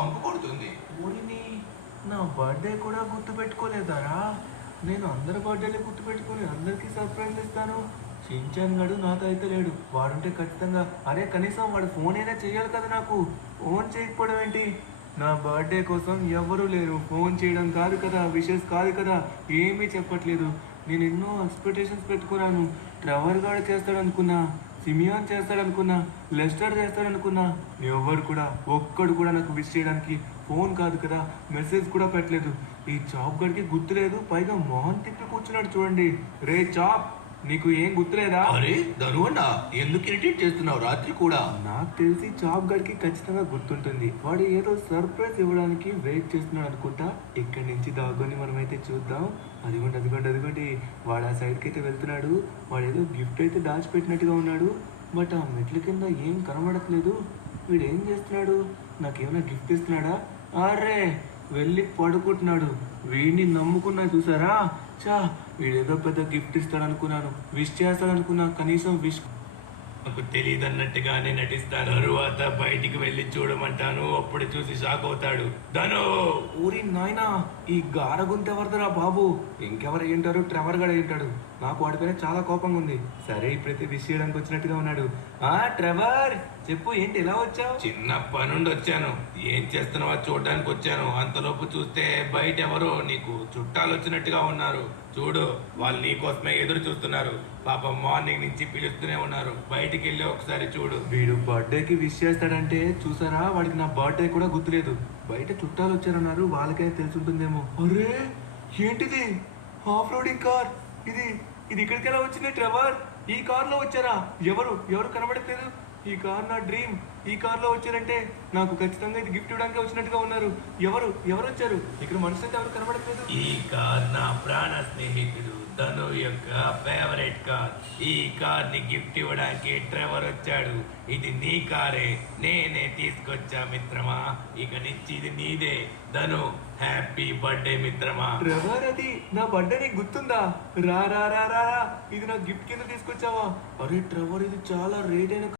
కంపు కొడుతుంది. ఊరిని నా బర్త్డే కూడా గుర్తు పెట్టుకోలేదారా? నేను అందరి బర్త్డేలు గుర్తు పెట్టుకొని అందరికీ సర్ప్రైజ్ ఇస్తాను. షించాన్ గడు నాతో అయితే లేడు. వాడుంటే ఖచ్చితంగా అరే కనీసం వాడు ఫోన్ అయినా చేయాలి కదా నాకు. ఫోన్ చేయకపోవడం ఏంటి? నా బర్త్డే కోసం ఎవరూ లేరు. ఫోన్ చేయడం కాదు కదా, విషెస్ కాదు కదా, ఏమీ చెప్పట్లేదు. నేను ఎన్నో ఎక్స్పెక్టేషన్స్ పెట్టుకున్నాను. ట్రెవర్ గాడు చేస్తాడనుకున్నా, సిమియాన్ చేస్తాడనుకున్నా, లెస్టర్ చేస్తాడనుకున్నా. ఎవరు కూడా ఒక్కడు కూడా నాకు విష్ చేయడానికి ఫోన్ కాదు కదా, మెసేజ్ కూడా పెట్టలేదు. ఈ చాప్ గడికి గుర్తులేదు, పైగా మొహం తిప్పి కూర్చున్నాడు చూడండి. రే చాప్, నీకు ఏం గుర్తులేదా? అరే ధనువన్న, ఎందుకు ఇరిటేట్ చేస్తున్నావు రాత్రి కూడా? నాకు తెలిసి చాప్ గడికి ఖచ్చితంగా గుర్తుంటుంది. వాడు ఏదో సర్ప్రైజ్ ఇవ్వడానికి వెయిట్ చేస్తున్నాడు అనుకుంటా. ఇక్కడి నుంచి దాగుని మనమైతే చూద్దాం. అదిగోండి అదిగోండి అదిగోండి, వాడు ఆ సైడ్కి అయితే వెళ్తున్నాడు. వాడు ఏదో గిఫ్ట్ అయితే దాచిపెట్టినట్టుగా ఉన్నాడు. బట్ ఆ మెట్ల కింద ఏం కనబడట్లేదు. వీడు ఏం చేస్తున్నాడు? నాకేమైనా గిఫ్ట్ ఇస్తున్నాడా? అరే వెళ్ళి పడుకుంటున్నాడు. వీడిని నమ్ముకున్నా చూసారా? చా, వీడేదో పెద్ద గిఫ్ట్ ఇస్తాడనుకున్నాను, విష్ చేస్తాడనుకున్నా. కనీసం విష్ నాకు తెలియదన్నట్టుగానే నటిస్తాను. తరువాత బయటికి వెళ్ళి చూడమంటాను, అప్పుడు చూసి షాక్ అవుతాడు. ధను, ఊరి నాయనా, ఈ గారగుంత ఎవరిదరా బాబు? ఇంకెవరు అయ్యింటారు? ట్రెవర్ గడ అయ్యింటాడు. నాకు వాడిపైన చాలా కోపంగా ఉంది. సరే ఇప్పుడైతే విష్ చేయడానికి వచ్చినట్టుగా ఉన్నాడు. ఆ ట్రెవర్, చెప్పు ఏంటి ఎలా వచ్చావు? చిన్న పనుండి వచ్చాను. ఏం చేస్తున్నావో చూడడానికి వచ్చాను. అంతలోపు చూస్తే బయట ఎవరో నీకు చుట్టాలు వచ్చినట్టుగా ఉన్నారు. చూడు, వాళ్ళు నీ కోసమే ఎదురు చూస్తున్నారు. పాపం మార్నింగ్ నుంచి పిలుస్తూనే ఉన్నారు. బయటికి వెళ్ళి ఒకసారి చూడు. వీడు బర్త్డేకి విష్ చేస్తాడంటే చూసారా, వాడికి నా బర్త్డే కూడా గుర్తులేదు. బయట చుట్టాలు వచ్చారన్నారు, వాళ్ళకైతే తెలుసుంటుందేమో. అరే ఏంటిది? Half roading car. ఇది ఇది ఇక్కడికి ఎలా వచ్చింది ట్రెవర్? ఈ కార్లో వచ్చారా? ఎవరు ఎవరు కనబడట్లేదు. ఈ కార్ నా డ్రీమ్. ఈ కార్లో వచ్చారంటే నాకు ఖచ్చితంగా ఇది గిఫ్ట్ ఇవ్వడానికి వచ్చినట్టుగా ఉన్నారు. ఎవరు ఎవరు వచ్చారు? ఇక్కడ మనుషులు అయితే ఎవరు కనబడట్లేదు. ఈ కార్ నా ప్రాణ స్నేహితుడు ధను యొక్క ఫేవరెట్ కార్. ఈ కార్ ని గిఫ్ట్ ఇవ్వడానికి ట్రెవర్ వచ్చాడు. ఇది నీ కారే, నేనే తీసుకొచ్చా మిత్రమా. ఇక నుంచి ఇది నీదే. ధను, హ్యాపీ బర్త్డే మిత్రమా. ట్రెవర్, అది నా బర్త్డే నీకు గుర్తుందా? రా రా రా రా రా. ఇది నా గిఫ్ట్ కింద తీసుకొచ్చావా? అరే ట్రెవర్, ఇది చాలా రేట్ అయిన